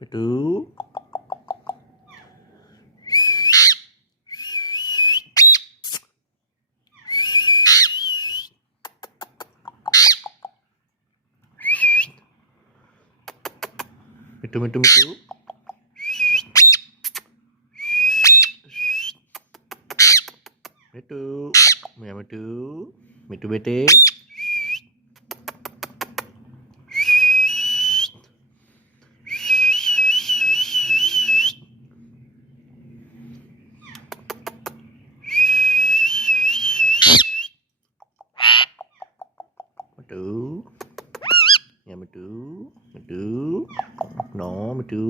Mitu. Mitu, mitu, mitu. Mitu. Mẹ mitu. Mitu bete. Mitu. Ya mitu. Mitu. No, mitu.